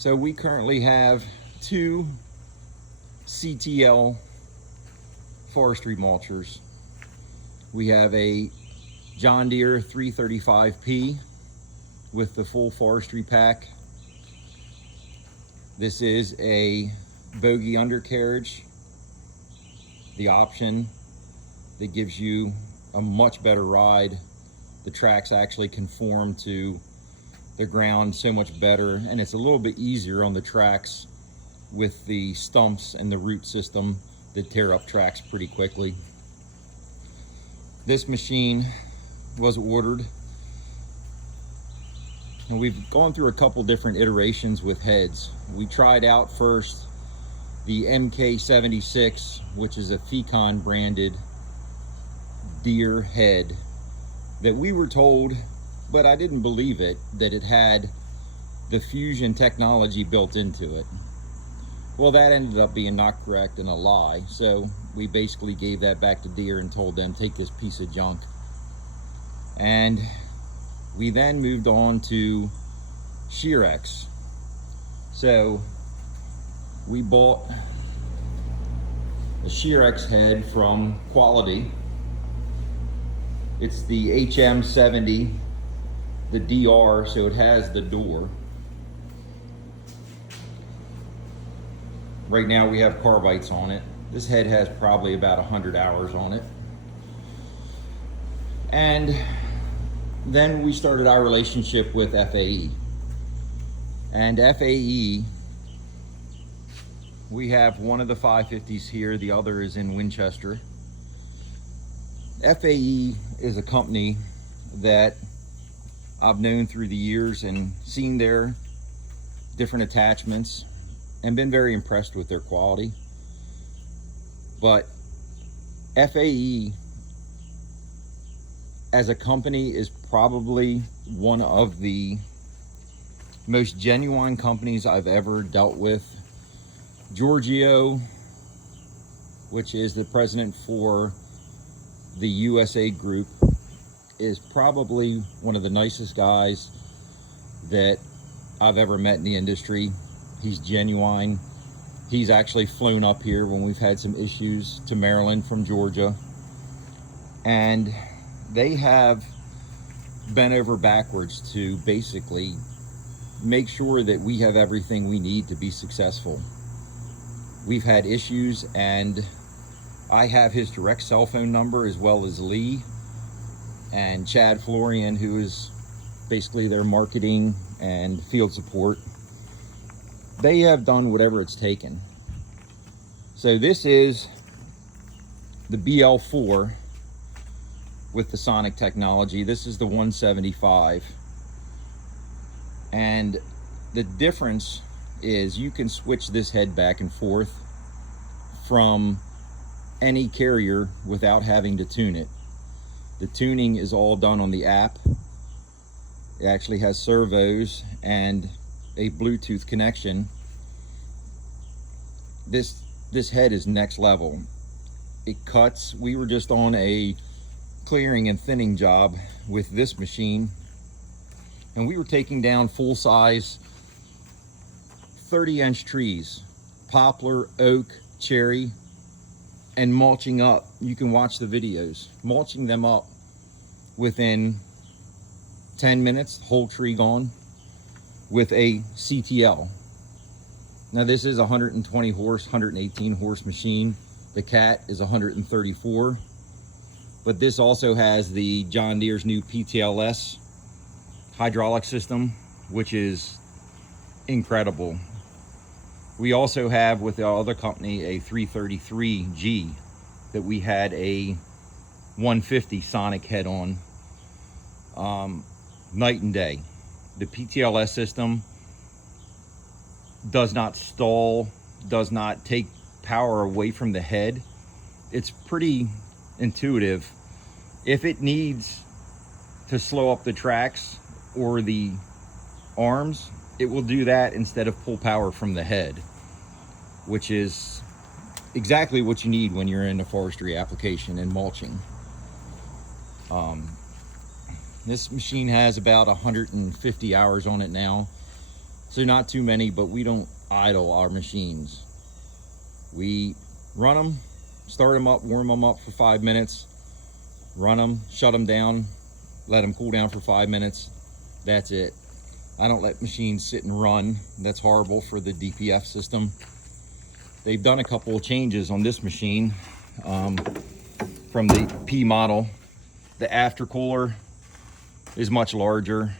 So we currently have two CTL forestry mulchers. We have a John Deere 335P with the full forestry pack. This is a bogie undercarriage, the option that gives you a much better ride. The tracks actually conform to the ground so much better, and it's a little bit easier on the tracks with the stumps and the root system that tear up tracks pretty quickly. This machine was ordered, and we've gone through a couple different iterations with heads. We tried out first the MK76, which is a Fecon branded Deere head that we were told, but I didn't believe it, that it had the fusion technology built into it. Well, that ended up being not correct and a lie. So we basically gave that back to Deere and told them, take this piece of junk. And we then moved on to Shearex. So we bought a Shearex head from Quality. It's the HM70, the DR, so it has the door. Right now we have carbites on it. This head has probably about 100 hours on it. And then we started our relationship with FAE. And FAE, we have one of the 550s here, the other is in Winchester. FAE is a company that I've known through the years and seen their different attachments and been very impressed with their quality. But FAE as a company is probably one of the most genuine companies I've ever dealt with. Giorgio, which is the president for the USA Group, is probably one of the nicest guys that I've ever met in the industry. He's genuine. He's actually flown up here when we've had some issues to Maryland from Georgia. And they have bent over backwards to basically make sure that we have everything we need to be successful. We've had issues, and I have his direct cell phone number, as well as Lee and Chad Florian, who is basically their marketing and field support. They have done whatever it's taken. So this is the BL4 with the Sonic technology. This is the 175. And the difference is you can switch this head back and forth from any carrier without having to tune it. The tuning is all done on the app. It actually has servos and a Bluetooth connection. This head is next level. It cuts. We were just on a clearing and thinning job with this machine, and we were taking down full-size 30-inch trees, poplar, oak, cherry, and mulching up. You can watch the videos, mulching them up within 10 minutes, the whole tree gone, with a CTL. Now this is a 120 horse, 118 horse machine. The Cat is 134, but this also has the John Deere's new PTLS hydraulic system, which is incredible. We also have, with the other company, a 333G that we had a 150 Sonic head on, night and day. The PTLS system does not stall, does not take power away from the head. It's pretty intuitive. If it needs to slow up the tracks or the arms, it will do that instead of pull power from the head, which is exactly what you need when you're in a forestry application and mulching. This machine has about 150 hours on it now. So not too many, but we don't idle our machines. We run them, start them up, warm them up for 5 minutes, run them, shut them down, let them cool down for 5 minutes. That's it. I don't let machines sit and run. That's horrible for the DPF system. They've done a couple of changes on this machine from the P model. The aftercooler is much larger.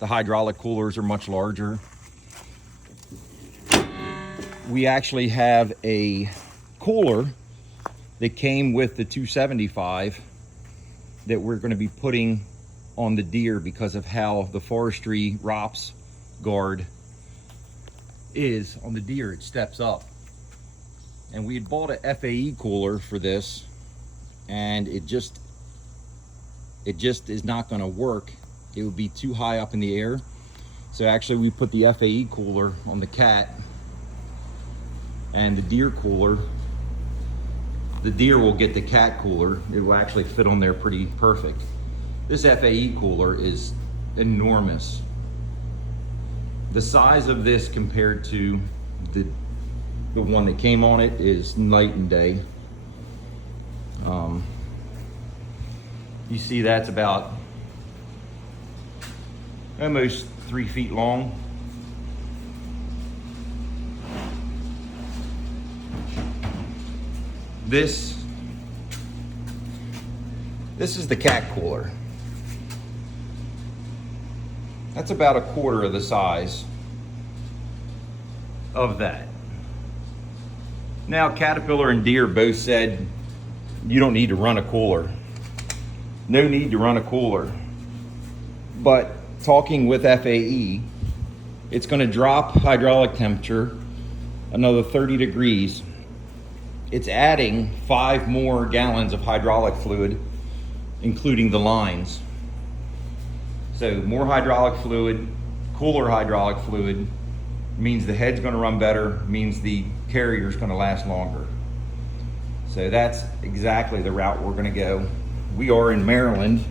The hydraulic coolers are much larger. We actually have a cooler that came with the 275 that we're going to be putting on the Deere because of how the forestry ROPS guard is on the Deere. It steps up. And we had bought a FAE cooler for this, and it just is not going to work. It would be too high up in the air. So actually we put the FAE cooler on the Cat, and the Deere cooler, the Deere will get the Cat cooler. It will actually fit on there pretty perfect. This FAE cooler is enormous. The size of this compared to the one that came on it is night and day. You see that's about almost 3 feet long. This is the Cat cooler. That's about a quarter of the size of that. Now, Caterpillar and Deere both said you don't need to run a cooler. No need to run a cooler. But talking with FAE, it's going to drop hydraulic temperature another 30 degrees. It's adding 5 more gallons of hydraulic fluid, including the lines. So more hydraulic fluid, cooler hydraulic fluid, means the head's going to run better, means the carrier's going to last longer. So that's exactly the route we're going to go. We are in Maryland,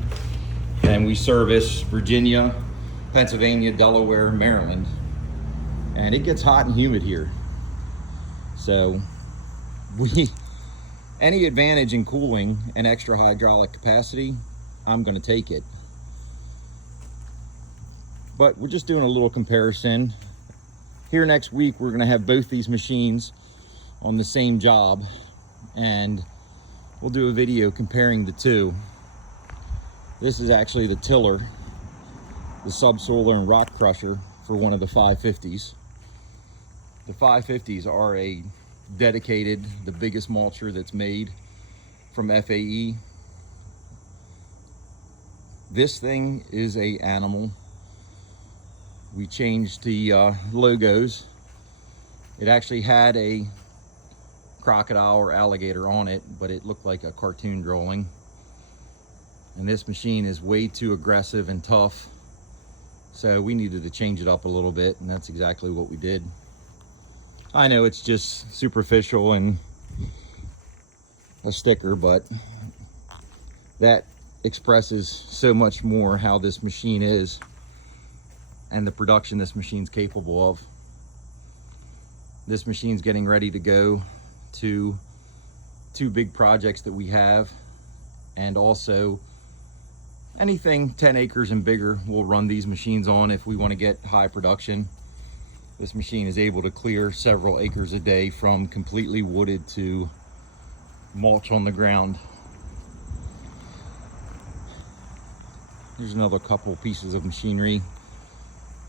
and we service Virginia, Pennsylvania, Delaware, Maryland. And it gets hot and humid here. So any advantage in cooling and extra hydraulic capacity, I'm going to take it. But we're just doing a little comparison. Here next week, we're going to have both these machines on the same job, and we'll do a video comparing the two. This is actually the tiller, the subsoiler and rock crusher for one of the 550s. The 550s are a dedicated, the biggest mulcher that's made from FAE. This thing is a animal. We changed the logos. It actually had a crocodile or alligator on it, but it looked like a cartoon drawing. And this machine is way too aggressive and tough, so we needed to change it up a little bit, and that's exactly what we did. I know it's just superficial and a sticker, but that expresses so much more how this machine is and the production this machine's capable of. This machine's getting ready to go to 2 big projects that we have, and also anything 10 acres and bigger we'll run these machines on if we want to get high production. This machine is able to clear several acres a day from completely wooded to mulch on the ground. There's another couple pieces of machinery,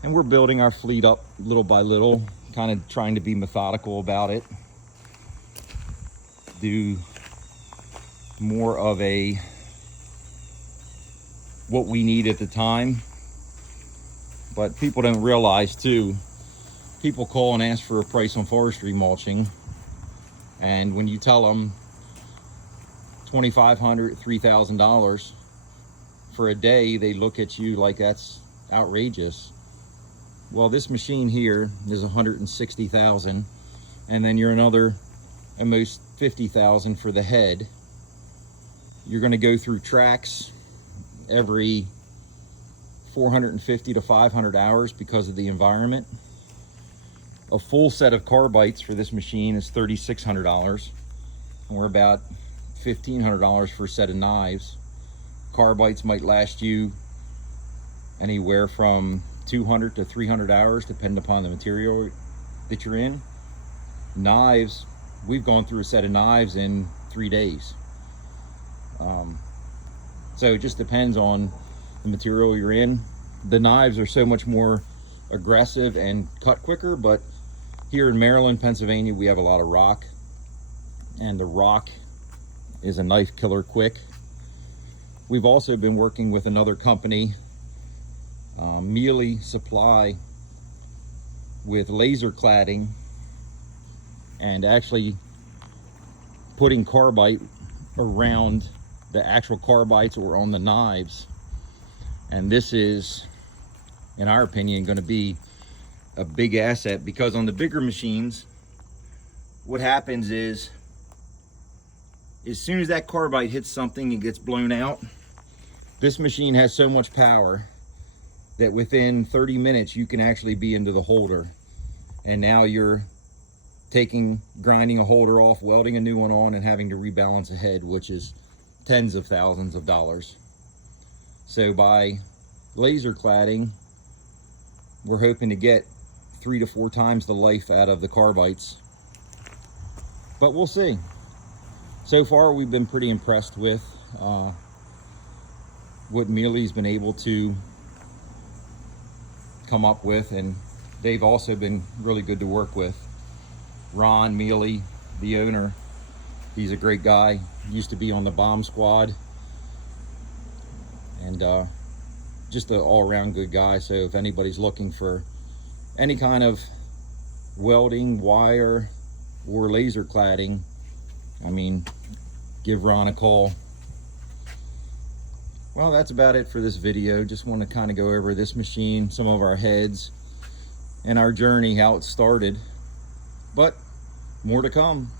and we're building our fleet up little by little, kind of trying to be methodical about it. Do more of a what we need at the time. But people don't realize too, people call and ask for a price on forestry mulching, and when you tell them $2,500, $3,000 for a day, they look at you like that's outrageous. Well, this machine here is $160,000, and then you're another almost $50,000 for the head. You're going to go through tracks every 450 to 500 hours because of the environment. A full set of carbites for this machine is $3,600, or about $1,500 for a set of knives. Carbites might last you anywhere from 200 to 300 hours, depending upon the material that you're in. Knives, we've gone through a set of knives in 3 days. So it just depends on the material you're in. The knives are so much more aggressive and cut quicker, but here in Maryland, Pennsylvania, we have a lot of rock, and the rock is a knife killer quick. We've also been working with another company, Mealy Supply, with laser cladding and actually putting carbide around the actual carbites or on the knives. And this is, in our opinion, going to be a big asset, because on the bigger machines, what happens is, as soon as that carbide hits something, it gets blown out. This machine has so much power that within 30 minutes you can actually be into the holder, and now you're grinding a holder off, welding a new one on, and having to rebalance a head, which is tens of thousands of dollars. So by laser cladding, we're hoping to get 3 to 4 times the life out of the carbites, but we'll see. So far, we've been pretty impressed with what Mealy's been able to come up with, and they've also been really good to work with. Ron Mealy, the owner, he's a great guy. Used to be on the bomb squad, and just an all-around good guy. So if anybody's looking for any kind of welding, wire, or laser cladding, I mean, give Ron a call. Well, that's about it for this video. Just want to kind of go over this machine, some of our heads, and our journey, how it started. But more to come.